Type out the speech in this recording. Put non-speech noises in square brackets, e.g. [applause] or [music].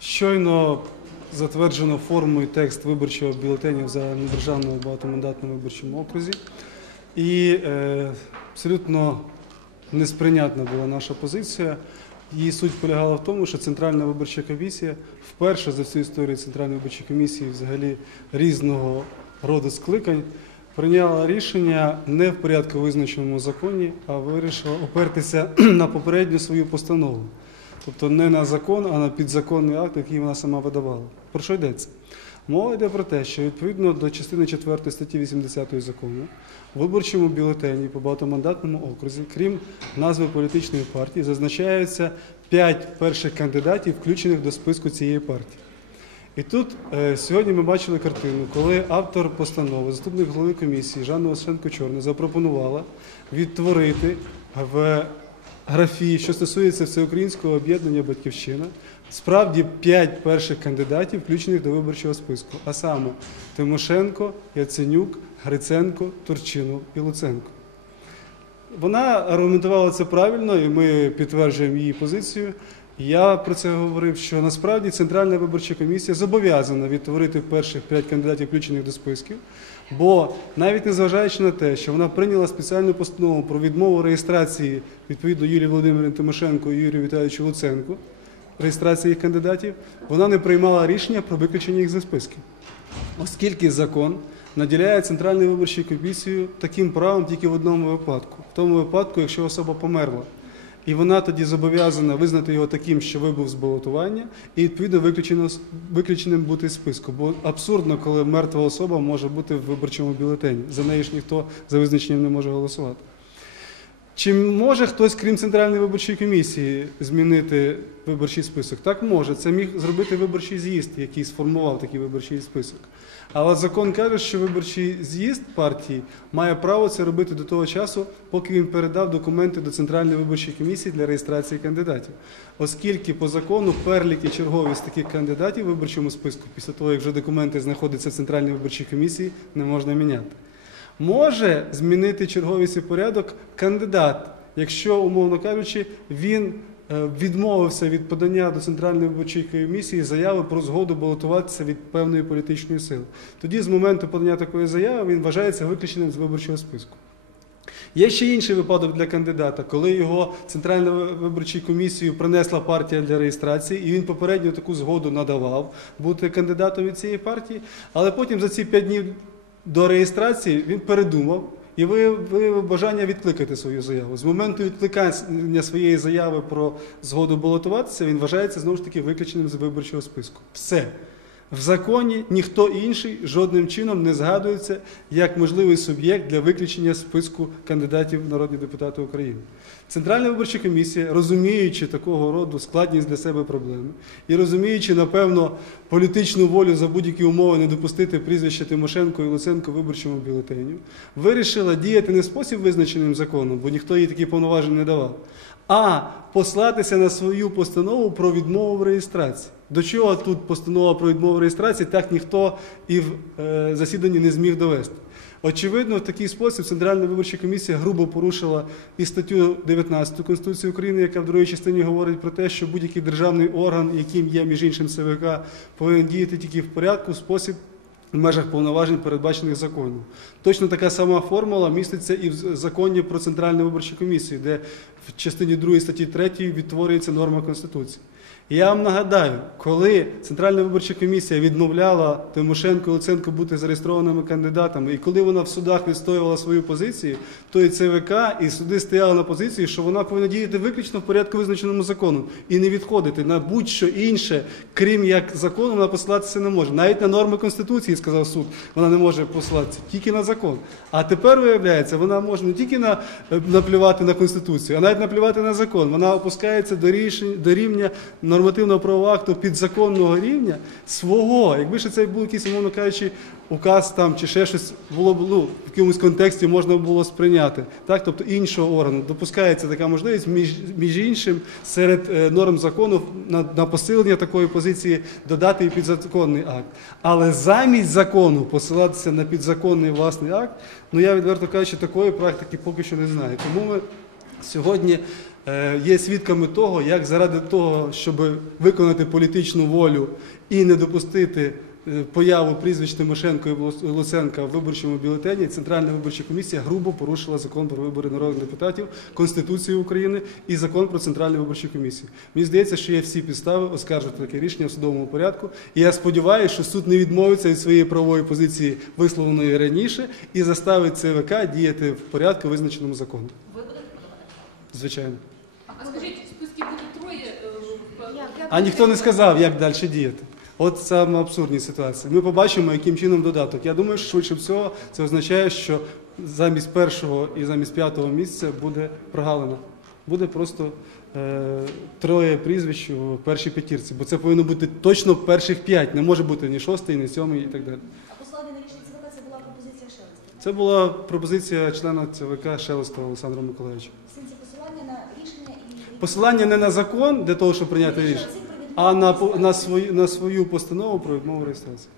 Щойно затверджено форму і текст виборчого бюлетенів за недержавному багатомандатному виборчому окрузі. І е, абсолютно несприйнятна була наша позиція. Її суть полягала в тому, що Центральна виборча комісія вперше за всю історію Центральної виборчої комісії взагалі різного роду скликань прийняла рішення не в порядку визначеному законі, а вирішила опертися [clears throat] на попередню свою постанову. Тобто не на закон, а на підзаконний акт, який вона сама видавала. Про що йдеться? Мова йде про те, що відповідно до частини 4 статті 80 закону у виборчому бюлетені по багатомандатному окрузі, крім назви політичної партії, зазначаються 5 перших кандидатів, включених до списку цієї партії. І тут е, сьогодні ми бачили картину, коли автор постанови, заступник голови комісії Жанна Осенко Чорна запропонувала відтворити в графі, що стосується всеукраїнського об'єднання Батьківщина, справді п'ять перших кандидатів, включених до виборчого списку, а саме Тимошенко, Яценюк, Гриценко, Турчинов і Луценко. Вона аргументувала це правильно, і ми підтверджуємо її позицію. Я про це говорив, що насправді Центральна виборча комісія зобов'язана відтворити перших п'ять кандидатів, включених до списків. Бо навіть незважаючи на те, що вона прийняла спеціальну постанову про відмову реєстрації відповідно Юлії Володимирівні Тимошенко і Юрію Віталійовичу Луценку, реєстрації їх кандидатів, вона не приймала рішення про виключення їх зі списків. Оскільки закон наділяє Центральну виборчу комісію таким правом тільки в одному випадку, в тому випадку, якщо особа померла. І вона тоді зобов'язана визнати його таким, що вибув з балотування, і відповідно виключено, виключеним бути з списку. Бо абсурдно, коли мертва особа може бути в виборчому бюлетені. За неї ж ніхто за визначенням не може голосувати. Чи може хтось, крім Центральної виборчої комісії, змінити виборчий список? Так може. Це міг зробити виборчий з'їзд, який сформував такий виборчий список. Але закон каже, що виборчий з'їзд партії має право це робити до того часу, поки він передав документи до Центральної виборчої комісії для реєстрації кандидатів. Оскільки по закону перлік і черговість таких кандидатів в виборчому списку, після того, як вже документи знаходяться в Центральній виборчій комісії, не можна міняти. Може змінити черговість і порядок кандидат, якщо, умовно кажучи, він е, відмовився від подання до Центральної виборчої комісії заяви про згоду балотуватися від певної політичної сили. Тоді з моменту подання такої заяви він вважається виключеним з виборчого списку. Є ще інший випадок для кандидата, коли його Центральна виборча комісію принесла партія для реєстрації, і він попередньо таку згоду надавав бути кандидатом від цієї партії, але потім за ці п'ять днів до реєстрації він передумав і виявив бажання відкликати свою заяву. З моменту відкликання своєї заяви про згоду балотуватися, він вважається знову ж таки виключеним з виборчого списку. Все. В законі ніхто інший жодним чином не згадується як можливий суб'єкт для виключення списку кандидатів в народні депутати України. Центральна виборча комісія, розуміючи такого роду складність для себе проблеми і розуміючи, напевно, політичну волю за будь-які умови не допустити прізвище Тимошенко і Луценко виборчому бюлетені, вирішила діяти не спосіб визначеним законом, бо ніхто їй такі повноважень не давав, а послатися на свою постанову про відмову в реєстрації. До чого тут постанова про відмову в реєстрації, так ніхто і в е, засіданні не зміг довести. Очевидно, в такий спосіб Центральна виборча комісія грубо порушила і статтю 19 Конституції України, яка в другій частині говорить про те, що будь-який державний орган, яким є між іншим ЦВК, повинен діяти тільки в порядку, в спосіб. В межах повноважень, передбачених законом. Точно така сама формула міститься і в законі про Центральну виборчу комісію, де в частині 2 статті 3 відтворюється норма Конституції. Я вам нагадаю, коли Центральна виборча комісія відмовляла Тимошенко і Луценко бути зареєстрованими кандидатами, і коли вона в судах відстоювала свою позицію, то і ЦВК, і суди стояли на позиції, що вона повинна діяти виключно в порядку визначеному законом і не відходити на будь-що інше, крім як законом, вона посилатися не може. Навіть на норми Конституції, сказав суд, вона не може посилатися, тільки на закон. А тепер виявляється, вона може не тільки на, е, наплювати на Конституцію, а наплювати на закон. Вона опускається до, рішень, до рівня нормативного правового акту підзаконного рівня свого. Якби ще це був якийсь, умовно кажучи, указ там чи ще щось було б ну, в якомусь контексті можна було сприйняти. Так, тобто іншого органу допускається така можливість, між, між іншим, серед е, норм закону на, на посилення такої позиції додати і підзаконний акт. Але замість закону посилатися на підзаконний власний акт, ну я відверто кажучи, такої практики поки що не знаю. Тому ми сьогодні е, є свідками того, як заради того, щоб виконати політичну волю і не допустити е, появу прізвищ Тимошенко і Лу- Луценка в виборчому бюлетені, Центральна виборча комісія грубо порушила закон про вибори народних депутатів, Конституцію України і закон про Центральну виборчу комісію. Мені здається, що є всі підстави оскаржити таке рішення в судовому порядку. І я сподіваюся, що суд не відмовиться від своєї правової позиції, висловленої раніше, і заставить ЦВК діяти в порядку, визначеному законом. Звичайно. А скажіть, в списку буде троє. е, А ніхто не сказав, як далі діяти. От саме абсурдні ситуації. Ми побачимо, яким чином додаток. Я думаю, що швидше всього це означає, що замість першого і замість п'ятого місця буде прогалина. Буде просто е, троє прізвищ у першій п'ятірці, бо це повинно бути точно перших п'ять. Не може бути ні шостий, ні сьомий і так далі. А посилання на рішення ЦВК це була пропозиція Шелестова. Це була пропозиція члена ЦВК Шелестова Олександра Миколаївича. В сенсі посилання на рішення і... Посилання не на закон для того, щоб прийняти рішення, а на, на, свою, на свою постанову про відмову реєстрації.